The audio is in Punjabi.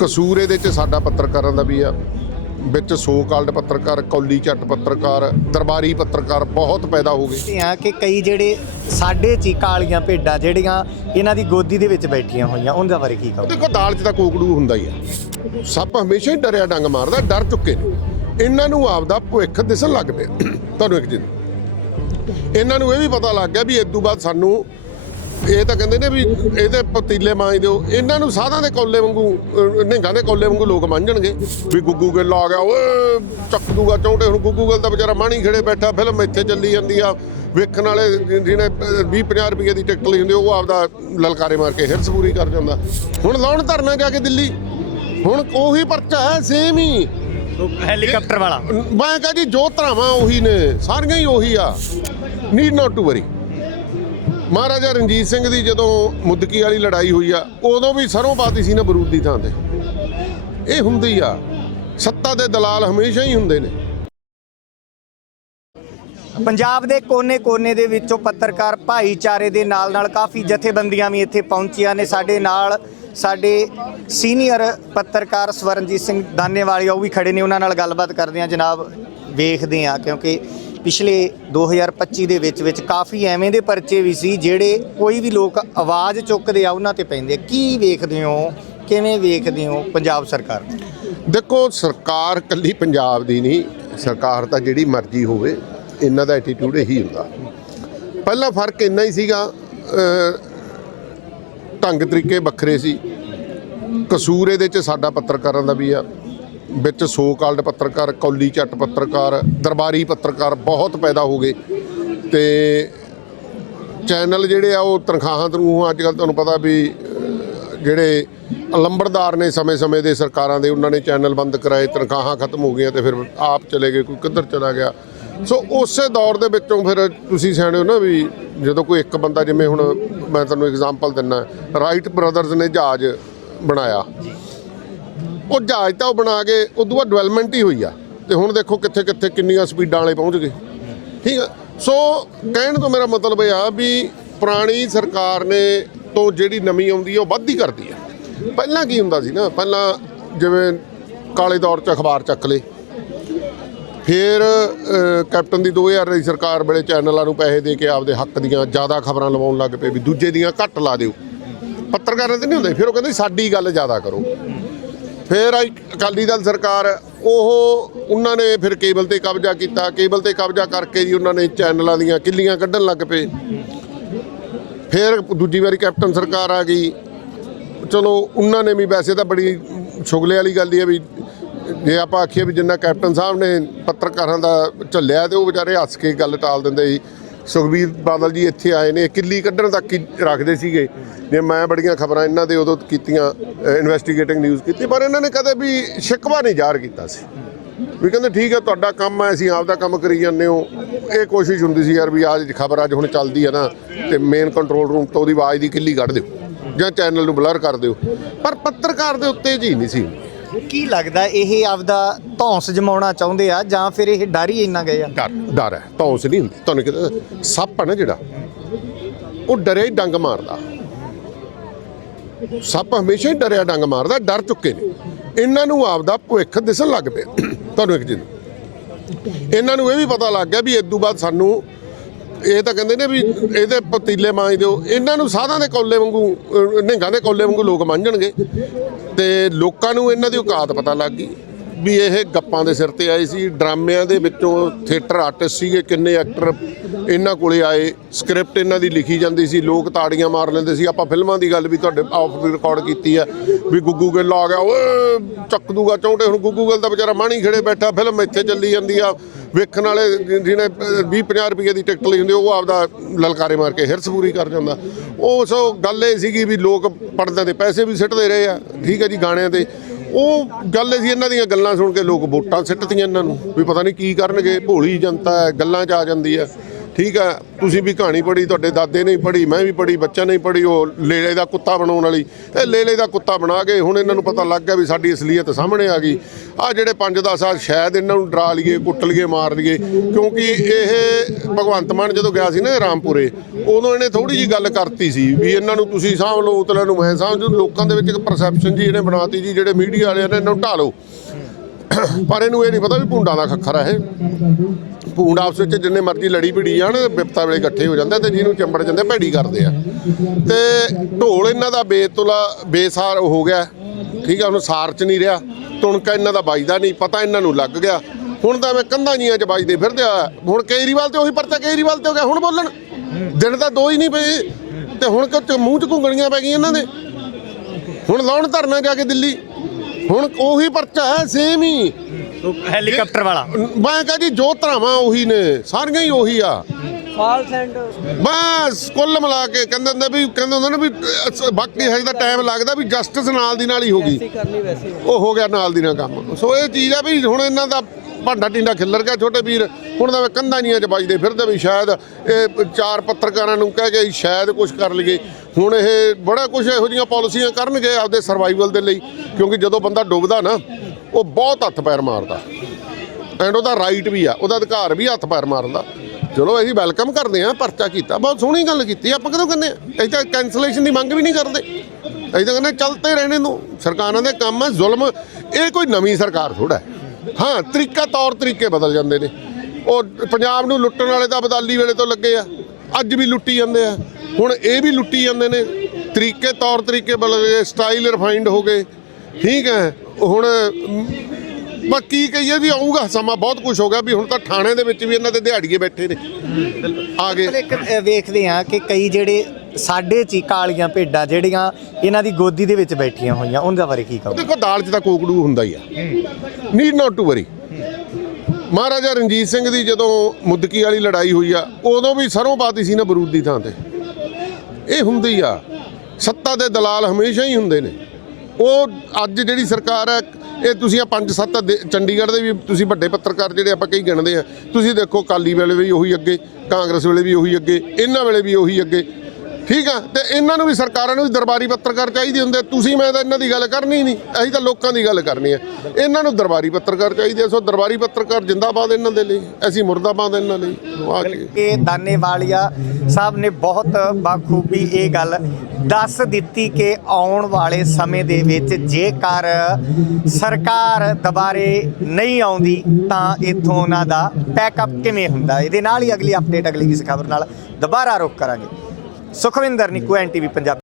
ਕਸੂਰ ਇਹਦੇ ਚ ਸਾਡਾ ਪੱਤਰਕਾਰਾਂ ਦਾ ਵੀ ਆ। ਵਿੱਚ ਸੋ ਕਾਲਡ ਪੱਤਰਕਾਰ ਕੌਲੀ ਚੱਟ ਪੱਤਰਕਾਰ ਦਰਬਾਰੀ ਪੱਤਰਕਾਰ ਬਹੁਤ ਪੈਦਾ ਹੋ ਗਏ। ਹਾਂ ਕਿ ਕਈ ਜਿਹੜੇ ਸਾਡੇ ਚ ਹੀ ਕਾਲੀਆਂ ਭੇਡਾਂ ਜਿਹੜੀਆਂ ਇਹਨਾਂ ਦੀ ਗੋਦੀ ਦੇ ਵਿੱਚ ਬੈਠੀਆਂ ਹੋਈਆਂ ਉਹਨਾਂ ਬਾਰੇ ਕੀ ਕਹੋ ਦੇਖੋ ਦਾਲ 'ਚ ਤਾਂ ਕੋਕੜੂ ਹੁੰਦਾ ਹੀ ਆ। ਸੱਪ ਹਮੇਸ਼ਾ ਹੀ ਡਰਿਆ ਡੰਗ ਮਾਰਦਾ ਡਰ ਚੁੱਕੇ ਨੇ। ਇਹਨਾਂ ਨੂੰ ਆਪਦਾ ਭਵਿੱਖ ਦਿਸਣ ਲੱਗ ਪਿਆ। ਤੁਹਾਨੂੰ ਇੱਕ ਚੀਜ਼ ਇਹਨਾਂ ਨੂੰ ਇਹ ਵੀ ਪਤਾ ਲੱਗ ਗਿਆ ਵੀ ਇਸ ਤੋਂ ਬਾਅਦ ਸਾਨੂੰ ਇਹ ਤਾਂ ਕਹਿੰਦੇ ਨੇ ਵੀ ਇਹਦੇ ਪਤੀਲੇ ਮਾਂਜ ਦਿਓ ਇਹਨਾਂ ਨੂੰ ਸਾਧਾਂ ਦੇ ਕੋਲੇ ਵਾਂਗੂ ਨਿਹੰਗਾਂ ਦੇ ਕੋਲੇ ਵਾਂਗੂ ਲੋਕ ਮੰਨਣਗੇ ਵੀ ਗੁੱਗੂ ਗਿੱਲ ਆ ਗਿਆ ਓਏ ਚੱਕ ਦੂਗਾ ਚੌਂਟੇ। ਹੁਣ ਗੁੱਗੂ ਗਿੱਲ ਦਾ ਵਿਚਾਰਾ ਮਾਣੀ ਖੜੇ ਬੈਠਾ ਫਿਲਮ ਇੱਥੇ ਚੱਲੀ ਜਾਂਦੀ ਆ। ਵੇਖਣ ਵਾਲੇ ਜਿਹਨੇ 20 50 ਰੁਪਏ ਦੀ ਟਿਕਟ ਲਈ ਹੁੰਦੀ ਉਹ ਆਪਦਾ ਲਲਕਾਰੇ ਮਾਰ ਕੇ ਹਿਰਸ ਪੂਰੀ ਕਰ ਜਾਂਦਾ। ਹੁਣ ਲਾਉਣ ਧਰਨਾ ਜਾ ਕੇ ਦਿੱਲੀ? ਹੁਣ ਉਹੀ ਪਰਚਾ ਹੈ ਸੇਮ ਹੀ। ਹੈਲੀਕਾਪਟਰ ਵਾਲਾ। ਮੈਂ ਕਹਾਂ ਜੀ ਜੋ ਧਰਾਵਾਂ ਉਹੀ ਨੇ ਸਾਰੀਆਂ ਹੀ ਉਹੀ ਆ। Need not to worry Maharaja Ranjit Singh ਦੀ ਜਦੋਂ ਮੁੱਦਕੀ ਵਾਲੀ ਲੜਾਈ ਹੋਈ ਆ, ਉਦੋਂ ਵੀ ਸਰੋਂ ਪਾਤੀ ਸੀ ਨਾ ਬਰੂਦ ਦੀ ਥਾਂ ਤੇ। ਇਹ ਹੁੰਦੀ ਆ, ਸੱਤਾ ਦੇ ਦਲਾਲ ਹਮੇਸ਼ਾ ਹੀ ਹੁੰਦੇ ਨੇ। ਪੰਜਾਬ ਦੇ ਕੋਨੇ-ਕੋਨੇ ਦੇ ਵਿੱਚੋਂ ਪੱਤਰਕਾਰ ਭਾਈਚਾਰੇ ਦੇ ਨਾਲ-ਨਾਲ ਕਾਫੀ ਜਥੇਬੰਦੀਆਂ ਵੀ ਇੱਥੇ ਪਹੁੰਚੀਆਂ ਨੇ। ਸਾਡੇ ਨਾਲ ਸਾਡੇ ਸੀਨੀਅਰ ਪੱਤਰਕਾਰ ਸਵਰਨਜੀਤ ਸਿੰਘ ਦਾਨੇਵਾਲੀ ਉਹ ਵੀ ਖੜੇ ਨੇ। ਉਹਨਾਂ ਨਾਲ ਗੱਲਬਾਤ ਕਰਦੇ ਹਾਂ, ਜਨਾਬ ਵੇਖਦੇ ਹਾਂ, ਕਿਉਂਕਿ ਪਿਛਲੇ 2025 ਦੇ ਵਿੱਚ ਵਿੱਚ ਕਾਫੀ ਐਵੇਂ ਦੇ ਪਰਚੇ ਵੀ ਸੀ ਜਿਹੜੇ ਕੋਈ ਵੀ ਲੋਕ ਆਵਾਜ਼ ਚੁੱਕਦੇ ਆ ਉਹਨਾਂ ਤੇ ਪੈਂਦੇ ਕੀ ਵੇਖਦੇ ਹੋ? ਕਿਵੇਂ ਵੇਖਦੇ ਹੋ ਪੰਜਾਬ ਸਰਕਾਰ? ਦੇਖੋ, ਸਰਕਾਰ ਕੱਲੀ ਪੰਜਾਬ ਦੀ ਨਹੀਂ। ਸਰਕਾਰ ਤਾਂ ਜਿਹੜੀ ਮਰਜ਼ੀ ਹੋਵੇ, ਇਹਨਾਂ ਦਾ ਐਟੀਟਿਊਡ ਇਹੀ ਹੁੰਦਾ। ਪਹਿਲਾ ਫ਼ਰਕ ਇੰਨਾ ਹੀ ਸੀਗਾ ਢੰਗ ਤਰੀਕੇ ਵੱਖਰੇ ਸੀ। ਕਸੂਰ ਇਹਦੇ ਚ ਸਾਡਾ ਪੱਤਰਕਾਰਾਂ ਦਾ ਵੀ ਆ। ਵਿੱਚ ਸੋ ਕਾਲਡ ਪੱਤਰਕਾਰ, ਕੌਲੀ ਚੱਟ ਪੱਤਰਕਾਰ, ਦਰਬਾਰੀ ਪੱਤਰਕਾਰ ਬਹੁਤ ਪੈਦਾ ਹੋ ਗਏ। ਤੇ ਚੈਨਲ ਜਿਹੜੇ ਆ, ਉਹ ਤਨਖਾਹਾਂ ਤਨਖੂਹਾਂ ਅੱਜ ਕੱਲ ਤੁਹਾਨੂੰ ਪਤਾ ਵੀ ਜਿਹੜੇ ਲੰਬੜਦਾਰ ਨੇ ਸਮੇਂ-ਸਮੇਂ ਦੇ ਸਰਕਾਰਾਂ ਦੇ, ਉਹਨਾਂ ਨੇ ਚੈਨਲ ਬੰਦ ਕਰਾਏ, ਤਨਖਾਹਾਂ ਖਤਮ ਹੋ ਗਈਆਂ ਤੇ ਫਿਰ ਆਪ ਚਲੇ ਗਏ, ਕੋਈ ਕਿੱਧਰ ਚਲਾ ਗਿਆ। ਸੋ ਉਸੇ ਦੌਰ ਦੇ ਵਿੱਚੋਂ ਫਿਰ ਤੁਸੀਂ ਸਿਆਣੇ ਹੋ ਨਾ ਵੀ ਜਦੋਂ ਕੋਈ ਇੱਕ ਬੰਦਾ, ਜਿਵੇਂ ਹੁਣ ਮੈਂ ਤੁਹਾਨੂੰ ਐਗਜ਼ਾਮਪਲ ਦਿੰਨਾ ਰਾਈਟ ਬ੍ਰਦਰਜ਼ ਨੇ ਜਹਾਜ਼ ਬਣਾਇਆ। ਉਹ ਜਹਾਜ਼ ਤਾਂ ਉਹ ਬਣਾ ਕੇ, ਉਦੋਂ ਬਾਅਦ ਡਿਵੈਲਪਮੈਂਟ ਹੀ ਹੋਈ ਆ। ਤੇ ਹੁਣ ਦੇਖੋ ਕਿੱਥੇ ਕਿੱਥੇ ਕਿੰਨੀਆਂ ਸਪੀਡਾਂ ਵਾਲੇ ਪਹੁੰਚ ਗਏ। ਠੀਕ ਆ? ਸੋ ਕਹਿਣ ਤੋਂ ਮੇਰਾ ਮਤਲਬ ਇਹ ਆ ਵੀ ਪੁਰਾਣੀ ਸਰਕਾਰ ਨੇ ਤੋਂ ਜਿਹੜੀ ਨਵੀਂ ਆਉਂਦੀ ਹੈ ਉਹ ਵੱਧ ਹੀ ਕਰਦੀ ਆ। ਪਹਿਲਾਂ ਕੀ ਹੁੰਦਾ ਸੀ ਨਾ, ਪਹਿਲਾਂ ਜਿਵੇਂ ਕਾਲੇ ਦੌਰ 'ਚ ਅਖਬਾਰ ਚੱਕ ਲਏ ਫਿਰ ਕੈਪਟਨ ਦੀ 2000 ਦੀ ਸਰਕਾਰ ਵੇਲੇ ਚੈਨਲਾਂ ਨੂੰ ਪੈਸੇ ਦੇ ਕੇ ਆਪਦੇ ਹੱਕ ਦੀਆਂ ਜ਼ਿਆਦਾ ਖਬਰਾਂ ਲਵਾਉਣ ਲੱਗ ਪਏ ਵੀ ਦੂਜੇ ਦੀਆਂ ਘੱਟ ਲਾ ਦਿਓ। ਪੱਤਰਕਾਰਾਂ ਤੇ ਨਹੀਂ ਹੁੰਦੇ, ਫਿਰ ਉਹ ਕਹਿੰਦੇ ਸਾਡੀ ਗੱਲ ਜ਼ਿਆਦਾ ਕਰੋ। ਫਿਰ ਆਈ ਅਕਾਲੀ ਦਲ ਸਰਕਾਰ, ਉਹ ਉਹਨਾਂ ਨੇ ਫਿਰ ਕੇਬਲ ਤੇ ਕਬਜ਼ਾ ਕੀਤਾ। ਕੇਬਲ ਤੇ ਕਬਜ਼ਾ ਕਰਕੇ ਜੀ ਉਹਨਾਂ ਨੇ ਚੈਨਲਾਂ ਦੀਆਂ ਕਿੱਲੀਆਂ ਕੱਢਣ ਲੱਗ ਪਏ। ਫਿਰ ਦੂਜੀ ਵਾਰੀ ਕੈਪਟਨ ਸਰਕਾਰ ਆ ਗਈ। ਚਲੋ, ਉਹਨਾਂ ਨੇ ਵੀ ਵੈਸੇ ਤਾਂ ਬੜੀ ਸ਼ੁਗਲੇ ਵਾਲੀ ਗੱਲ ਹੀ ਹੈ ਵੀ ਜੇ ਆਪਾਂ ਆਖੀਏ ਵੀ ਜਿੰਨਾ ਕੈਪਟਨ ਸਾਹਿਬ ਨੇ ਪੱਤਰਕਾਰਾਂ ਦਾ ਝੱਲਿਆ ਤੇ ਉਹ ਵਿਚਾਰੇ ਹੱਸ ਕੇ ਗੱਲ ਟਾਲ ਦਿੰਦੇ ਸੀ। ਸੁਖਬੀਰ ਬਾਦਲ ਜੀ ਇੱਥੇ ਆਏ ਨੇ, ਕਿੱਲੀ ਕੱਢਣ ਤੱਕ ਹੀ ਰੱਖਦੇ ਸੀਗੇ। ਜੇ ਮੈਂ ਬੜੀਆਂ ਖਬਰਾਂ ਇਹਨਾਂ ਦੇ ਉਦੋਂ ਕੀਤੀਆਂ ਇਨਵੈਸਟੀਗੇਟਿੰਗ ਨਿਊਜ਼ ਕੀਤੀ, ਪਰ ਇਹਨਾਂ ਨੇ ਕਦੇ ਵੀ ਸ਼ਿਕਵਾ ਨਹੀਂ ਜ਼ਾਹਰ ਕੀਤਾ ਸੀ। ਵੀ ਕਹਿੰਦੇ ਠੀਕ ਹੈ, ਤੁਹਾਡਾ ਕੰਮ ਹੈ, ਅਸੀਂ ਆਪਦਾ ਕੰਮ ਕਰੀ ਜਾਂਦੇ ਹੋ। ਇਹ ਕੋਸ਼ਿਸ਼ ਹੁੰਦੀ ਸੀ ਯਾਰ ਵੀ ਅੱਜ ਖਬਰ ਅੱਜ ਹੁਣ ਚੱਲਦੀ ਹੈ ਨਾ, ਤੇ ਮੇਨ ਕੰਟਰੋਲ ਰੂਮ ਤੋਂ ਉਹਦੀ ਆਵਾਜ਼ ਦੀ ਕਿੱਲੀ ਕੱਢ ਦਿਓ ਜਾਂ ਚੈਨਲ ਨੂੰ ਬਲਰ ਕਰ ਦਿਓ। ਪਰ ਪੱਤਰਕਾਰ ਦੇ ਉੱਤੇ ਜੀ ਨਹੀਂ ਸੀ ਕੀ ਲੱਗਦਾ ਇਹ ਆਪਦਾ ਧੌਂਸ ਜਮਾਉਣਾ ਚਾਹੁੰਦੇ ਆ ਜਾਂ ਫਿਰ ਇਹ ਡਰ ਹੀ ਇੰਨਾ ਗਏ ਆ? ਡਰ ਡਰ ਹੈ, ਧੌਂਸ ਨਹੀਂ ਹੁੰਦੀ। ਤੁਹਾਨੂੰ ਕਿਤੇ ਸੱਪ ਹੈ ਨਾ ਜਿਹੜਾ, ਉਹ ਡਰਿਆ ਹੀ ਡੰਗ ਮਾਰਦਾ। ਸੱਪ ਹਮੇਸ਼ਾ ਹੀ ਡਰਿਆ ਡੰਗ ਮਾਰਦਾ, ਡਰ ਚੁੱਕੇ ਨੇ। ਇਹਨਾਂ ਨੂੰ ਆਪਦਾ ਭਵਿੱਖ ਦਿਸਣ ਲੱਗ ਪਿਆ। ਤੁਹਾਨੂੰ ਇੱਕ ਚੀਜ਼, ਇਹਨਾਂ ਨੂੰ ਇਹ ਵੀ ਪਤਾ ਲੱਗ ਗਿਆ ਵੀ ਇਸ ਤੋਂ ਬਾਅਦ ਸਾਨੂੰ ਇਹ ਤਾਂ ਕਹਿੰਦੇ ਨੇ ਵੀ ਇਹਦੇ ਪਤੀਲੇ ਮਾਂਜ ਦਿਓ। ਇਹਨਾਂ ਨੂੰ ਸਾਧਾਂ ਦੇ ਕੋਲੇ ਵਾਂਗੂ ਅਹ, ਨਿਹੰਗਾਂ ਦੇ ਕੋਲੇ ਵਾਂਗੂ ਲੋਕ ਮੰਨਣਗੇ ਤੇ ਲੋਕਾਂ ਨੂੰ ਇਹਨਾਂ ਦੀ ਔਕਾਤ ਪਤਾ ਲੱਗ ਗਈ। ਵੀ ਇਹ ਗੱਪਾਂ ਦੇ ਸਿਰ ਤੇ ਆਏ ਸੀ, ਡਰਾਮਿਆਂ ਦੇ ਵਿੱਚੋਂ ਥੀਏਟਰ ਆਰਟਿਸਟ ਸੀਗੇ, ਕਿੰਨੇ ਐਕਟਰ ਇਹਨਾਂ ਕੋਲੇ ਆਏ, ਸਕ੍ਰਿਪਟ ਇਹਨਾਂ ਦੀ ਲਿਖੀ ਜਾਂਦੀ ਸੀ, ਲੋਕ ਤਾੜੀਆਂ ਮਾਰ ਲੈਂਦੇ ਸੀ। ਆਪਾਂ ਫਿਲਮਾਂ ਦੀ ਗੱਲ ਵੀ ਤੁਹਾਡੇ ਆਫ ਰਿਕਾਰਡ ਕੀਤੀ ਆ, ਵੀ ਗੁੱਗੂ ਗਿੱਲ ਆ ਗਿਆ, ਓਏ ਚੱਕ ਦੂਗਾ ਚੌਂਟੇ, ਹੁਣ ਗੁੱਗੂ ਗਿੱਲ ਦਾ ਵਿਚਾਰਾ ਮਾਣੀ ਖੜੇ ਬੈਠਾ, ਫਿਲਮ ਇੱਥੇ ਚੱਲੀ ਜਾਂਦੀ ਆ। ਵੇਖਣ ਵਾਲੇ ਜਿਹਨੇ 20 50 ਰੁਪਏ ਦੀ ਟਿਕਟ ਲਈ ਹੁੰਦੀ ਉਹ ਆਪਦਾ ਲਲਕਾਰੇ ਮਾਰ ਕੇ ਹਿਰਸ ਪੂਰੀ ਕਰ ਜਾਂਦਾ। ਉਹ ਸੋ ਗੱਲ ਇਹ ਸੀਗੀ ਵੀ ਲੋਕ ਪੜਦੇ ਦੇ ਪੈਸੇ ਵੀ ਸਿੱਟਦੇ ਰਹੇ ਆ, ਠੀਕ ਹੈ ਜੀ, ਗਾਣਿਆਂ ਤੇ। ਉਹ ਗੱਲ ਸੀ ਇਹਨਾਂ ਦੀਆਂ ਗੱਲਾਂ ਸੁਣ ਕੇ ਲੋਕ ਵੋਟਾਂ ਸਿੱਟਤੀਆਂ ਇਹਨਾਂ ਨੂੰ, ਵੀ ਪਤਾ ਨਹੀਂ ਕੀ ਕਰਨਗੇ, ਭੋਲੀ ਜਨਤਾ ਹੈ, ਗੱਲਾਂ 'ਚ ਆ ਜਾਂਦੀ ਹੈ। ਠੀਕ ਹੈ ਤੁਸੀਂ ਵੀ ਕਹਾਣੀ ਪੜ੍ਹੀ, ਤੁਹਾਡੇ ਦਾਦੇ ਨੇ ਪੜ੍ਹੀ, ਮੈਂ ਵੀ ਪੜ੍ਹੀ ਬੱਚਾ ਨੇ ਪੜ੍ਹੀ, ਉਹ ਲੇਲੇ ਦਾ ਕੁੱਤਾ ਬਣਾਉਣ ਵਾਲੀ। ਇਹ ਲੇਲੇ ਦਾ ਕੁੱਤਾ ਬਣਾ ਕੇ ਹੁਣ ਇਹਨਾਂ ਨੂੰ ਪਤਾ ਲੱਗ ਗਿਆ ਵੀ ਸਾਡੀ ਅਸਲੀਅਤ ਸਾਹਮਣੇ ਆ ਗਈ। ਆ ਜਿਹੜੇ 5-10 ਸਾਲ ਸ਼ਾਇਦ ਇਹਨਾਂ ਨੂੰ ਡਰਾ ਲਈਏ, ਕੁੱਟ ਲਈਏ, ਮਾਰ ਲਈਏ, ਕਿਉਂਕਿ ਇਹ ਭਗਵੰਤ ਮਾਨ ਜਦੋਂ ਗਿਆ ਸੀ ਨਾ ਰਾਮਪੁਰੇ, ਉਦੋਂ ਇਹਨੇ ਥੋੜੀ ਜੀ ਗੱਲ ਕਰਤੀ ਸੀ ਵੀ ਇਹਨਾਂ ਨੂੰ ਤੁਸੀਂ ਸਾਂਭ ਲਓ, ਉਤਲਿਆਂ ਨੂੰ ਮੈਂ ਸਾਂਭ ਜੂ ਲੋਕਾਂ ਦੇ ਵਿੱਚ ਇੱਕ ਪਰਸੈਪਸ਼ਨ ਜੀ ਇਹਨੇ ਬਣਾਤੀ ਜੀ, ਜਿਹੜੇ ਮੀਡੀਆ ਵਾਲਿਆਂ ਨੇ ਇਹਨਾਂ ਨੂੰ ਢਾਲੋ ਪਰ ਇਹਨੂੰ ਇਹ ਨਹੀਂ ਪਤਾ ਵੀ ਭੁੰਡਾਂ ਦਾ ਖੱਖਰ ਹੈ ਇਹ। ਭੂੰਡ ਆਪਸ ਵਿੱਚ ਜਿੰਨੇ ਮਰਜ਼ੀ ਲੜੀ ਭਿੜੀ ਜਾਣ, ਵਿਪਤਾ ਵੇਲੇ ਇਕੱਠੇ ਹੋ ਜਾਂਦੇ ਤੇ ਜਿਹਨੂੰ ਚੰਬੜ ਜਾਂਦੇ ਭੈੜੀ ਕਰਦੇ ਆ। ਤੇ ਢੋਲ ਇਹਨਾਂ ਦਾ ਬੇਤੁਲਾ, ਬੇਸਾਰ ਹੋ ਗਿਆ। ਠੀਕ ਆ ਹੁਣ ਸਾਰ ਚ ਨਹੀਂ ਰਿਹਾ। ਤੁਣਕਾ ਇਹਨਾਂ ਦਾ ਵੱਜਦਾ ਨਹੀਂ, ਪਤਾ ਇਹਨਾਂ ਨੂੰ ਲੱਗ ਗਿਆ। ਹੁਣ ਤਾਂ ਮੈਂ ਕੰਧਾਂ ਜੀਆਂ ਚ ਵੱਜਦੇ ਫਿਰਦੇ ਆ। ਹੁਣ ਕੇਜਰੀਵਾਲ ਤੇ ਉਹੀ ਪਰਚਾ, ਕੇਜਰੀਵਾਲ ਤੇ ਹੋ ਗਿਆ, ਹੁਣ ਬੋਲਣ। ਦਿਨ ਤਾਂ ਦੋ ਹੀ ਨਹੀਂ ਪਏ। ਤੇ ਹੁਣ ਕਿ ਮੂੰਹ ਚ ਘੁੰਗਣੀਆਂ ਪੈ ਗਈਆਂ ਇਹਨਾਂ ਦੇ। ਹੁਣ ਲਾਉਣ ਧਰਨਾ ਜਾ ਕੇ ਦਿੱਲੀ। ਹੁਣ ਉਹੀ ਪਰਚਾ ਹੈ ਸੇਮ ਹੀ। ਹੈਲੀਕਾਪਟਰ ਵਾਲਾ। ਮੈਂ ਕਹਾਂ ਜੀ ਜੋ ਧਰਾਵਾਂ ਉਹੀ ਨੇ ਸਾਰੀਆਂ ਹੀ ਉਹੀ ਆ। ਫਾਲਸ ਐਂਡ ਬਸ ਕੁੱਲ ਮਿਲਾ ਕੇ ਕਹਿੰਦੇ ਹੁੰਦੇ ਵੀ ਕਹਿੰਦੇ ਹੁੰਦੇ ਨੇ ਵੀ ਬਾਕੀ ਹਜੇ ਤਾਂ ਟਾਈਮ ਲੱਗਦਾ ਵੀ ਜਸਟਿਸ ਨਾਲ ਦੀ ਨਾਲ ਹੀ ਹੋ ਗਈ। ਕਰਨੀ ਵੈਸੇ ਉਹ ਹੋ ਗਿਆ ਨਾਲ ਦੀ ਨਾਲ ਕੰਮ। ਸੋ ਇਹ ਚੀਜ਼ ਆ ਵੀ ਹੁਣ ਇਹਨਾਂ ਦਾ ਭਾਂਡਾ ਟਿੰਡਾ ਖਿੱਲਰ ਗਿਆ ਛੋਟੇ ਵੀਰ। ਹੁਣ ਤਾਂ ਕੰਧਾਂ ਨੀਆਂ ਚ ਵੱਜਦੇ ਫਿਰਦੇ ਵੀ ਸ਼ਾਇਦ ਇਹ ਚਾਰ ਪੱਤਰਕਾਰਾਂ ਨੂੰ ਕਹਿ ਕੇ ਸ਼ਾਇਦ ਕੁਝ ਕਰ ਲਈਏ। ਹੁਣ ਇਹ ਬੜਾ ਕੁਝ ਇਹੋ ਜਿਹੀਆਂ ਪਾਲਿਸੀਆਂ ਕਰਨਗੇ ਆਪਦੇ ਸਰਵਾਈਵਲ ਦੇ ਲਈ, ਕਿਉਂਕਿ ਜਦੋਂ ਬੰਦਾ ਡੁੱਬਦਾ ਨਾ, ਉਹ ਬਹੁਤ ਹੱਥ ਪੈਰ ਮਾਰਦਾ। ਐਂਡ ਉਹਦਾ ਰਾਈਟ ਵੀ ਆ, ਉਹਦਾ ਅਧਿਕਾਰ ਵੀ ਹੱਥ ਪੈਰ ਮਾਰਨ ਦਾ ਚਲੋ ਅਸੀਂ ਵੈਲਕਮ ਕਰਦੇ ਆ ਪਰਚਾ ਕੀਤਾ, ਬਹੁਤ ਸੋਹਣੀ ਗੱਲ ਕੀਤੀ। ਆਪਾਂ ਕਦੋਂ ਕਹਿੰਦੇ ਆ? ਅਸੀਂ ਤਾਂ ਕੈਂਸਲੇਸ਼ਨ ਦੀ ਮੰਗ ਵੀ ਨਹੀਂ ਕਰਦੇ। ਅਸੀਂ ਤਾਂ ਕਹਿੰਦੇ ਚੱਲਤੇ ਰਹਿਣੇ ਨੂੰ। ਸਰਕਾਰਾਂ ਦੇ ਕੰਮ ਹੈ ਜ਼ੁਲਮ, ਇਹ ਕੋਈ ਨਵੀਂ ਸਰਕਾਰ ਥੋੜਾ ਹੈ। ਹਾਂ ਤਰੀਕਾ ਤੌਰ ਤਰੀਕੇ ਬਦਲ ਜਾਂਦੇ ਨੇ। ਉਹ ਪੰਜਾਬ ਨੂੰ ਲੁੱਟਣ ਵਾਲੇ ਤਾਂ ਅਬਦਾਲੀ ਵੇਲੇ ਤੋਂ ਲੱਗੇ ਆ ਅੱਜ ਵੀ ਲੁੱਟੀ ਜਾਂਦੇ ਆ। ਹੁਣ ਇਹ ਵੀ ਲੁੱਟੀ ਜਾਂਦੇ ਨੇ ਤਰੀਕੇ ਤੌਰ ਤਰੀਕੇ ਬਦਲ ਗਏ ਸਟਾਈਲ ਰਿਫਾਈਂਡ ਹੋ ਗਏ ਠੀਕ ਹੈ। ਹੁਣ ਬਸ ਕੀ ਕਹੀਏ ਵੀ ਆਊਗਾ ਸਮਾਂ ਬਹੁਤ ਕੁਝ ਹੋ ਗਿਆ ਵੀ ਹੁਣ ਤਾਂ ਥਾਣੇ ਦੇ ਵਿੱਚ ਵੀ ਇਹਨਾਂ ਦੇ ਦਿਹਾੜੀਏ ਬੈਠੇ ਨੇ। ਆ ਗਏ ਵੇਖਦੇ ਆ ਕਿ ਕਈ ਜਿਹੜੇ ਸਾਡੇ ਚ ਹੀ ਕਾਲੀਆਂ ਭੇਡਾਂ ਜਿਹੜੀਆਂ ਇਹਨਾਂ ਦੀ ਗੋਦੀ ਦੇ ਵਿੱਚ ਬੈਠੀਆਂ ਹੋਈਆਂ, ਉਹਨਾਂ ਬਾਰੇ ਕੀ ਕਹੋ ਦੇਖੋ, ਦਾਲ 'ਚ ਤਾਂ ਕੋਕੜੂ ਹੁੰਦਾ ਹੀ ਆ। Need not to worry Maharaja Ranjit Singh ਦੀ ਜਦੋਂ ਮੁੱਦਕੀ ਵਾਲੀ ਲੜਾਈ ਹੋਈ ਆ, ਉਦੋਂ ਵੀ ਸਰੋਂ ਪਾਤੀ ਸੀ ਨਾ ਬਰੂਦ ਦੀ ਥਾਂ ਤੇ। ਇਹ ਹੁੰਦੀ ਆ, ਸੱਤਾ ਦੇ ਦਲਾਲ ਹਮੇਸ਼ਾ ਹੀ ਹੁੰਦੇ ਨੇ। ਉਹ ਅੱਜ ਜਿਹੜੀ ਸਰਕਾਰ ਹੈ ਇਹ ਤੁਸੀਂ ਆ ਪੰਜ ਸੱਤ ਦੇ- ਚੰਡੀਗੜ੍ਹ ਦੇ ਵੀ ਤੁਸੀਂ ਵੱਡੇ ਪੱਤਰਕਾਰ ਜਿਹੜੇ ਆਪਾਂ ਕਈ ਗਿਣਦੇ ਆ, ਤੁਸੀਂ ਦੇਖੋ ਕਾਲੀ ਵੇਲੇ ਵੀ ਉਹੀ ਅੱਗੇ, ਕਾਂਗਰਸ ਵੇਲੇ ਵੀ ਉਹੀ ਅੱਗੇ, ਇਹਨਾਂ ਵੇਲੇ ਵੀ ਉਹੀ ਅੱਗੇ। ਠੀਕ ਆ? ਤੇ ਇਹਨਾਂ ਨੂੰ ਵੀ ਸਰਕਾਰਾਂ ਨੂੰ ਵੀ ਦਰਬਾਰੀ ਪੱਤਰਕਾਰ ਚਾਹੀਦੇ ਹੁੰਦੇ ਤੁਸੀਂ ਮੈਂ ਤਾਂ ਇਹਨਾਂ ਦੀ ਗੱਲ ਕਰਨੀ ਨਹੀਂ। ਅਸੀਂ ਤਾਂ ਲੋਕਾਂ ਦੀ ਗੱਲ ਕਰਨੀ ਹੈ ਇਹਨਾਂ ਨੂੰ ਦਰਬਾਰੀ ਪੱਤਰਕਾਰ ਚਾਹੀਦੇ ਸੋ ਦਰਬਾਰੀ ਪੱਤਰਕਾਰ ਜਿੰਦਾਬਾਦ ਇਹਨਾਂ ਦੇ ਲਈ। ਅਸੀਂ ਮੁਰਦਾਬਾਦ ਇਹਨਾਂ ਲਈ। ਇਹ ਦਾਨੇਵਾਲੀਆ ਸਾਹਿਬ ਨੇ ਬਹੁਤ ਬਾਖੂਬੀ ਇਹ ਗੱਲ ਦੱਸ ਦਿੱਤੀ ਕਿ ਆਉਣ ਵਾਲੇ ਸਮੇਂ ਦੇ ਵਿੱਚ ਜੇਕਰ ਸਰਕਾਰ ਦੁਬਾਰੇ ਨਹੀਂ ਆਉਂਦੀ, ਤਾਂ ਇੱਥੋਂ ਉਹਨਾਂ ਦਾ ਪੈਕਅਪ ਕਿਵੇਂ ਹੁੰਦਾ? ਇਹਦੇ ਨਾਲ ਹੀ ਅਗਲੀ ਅਪਡੇਟ ਅਗਲੀ ਕਿਸ ਖਬਰ ਨਾਲ ਦੁਬਾਰਾ ਰੁਕ ਕਰਾਂਗੇ। ਸੁਖਵਿੰਦਰ ਨਿੱਕੂ ਐਨਟੀਵੀ ਪੰਜਾਬੀ